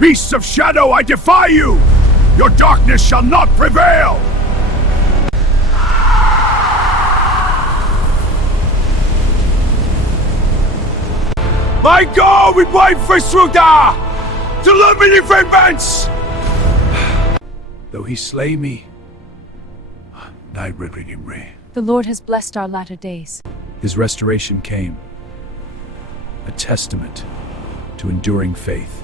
Beasts of shadow, I defy you! Your darkness shall not prevail! I go with my Frisruda to Lumini Vents! Though he slay me, The Lord has blessed our latter days. his restoration came, a testament to enduring faith.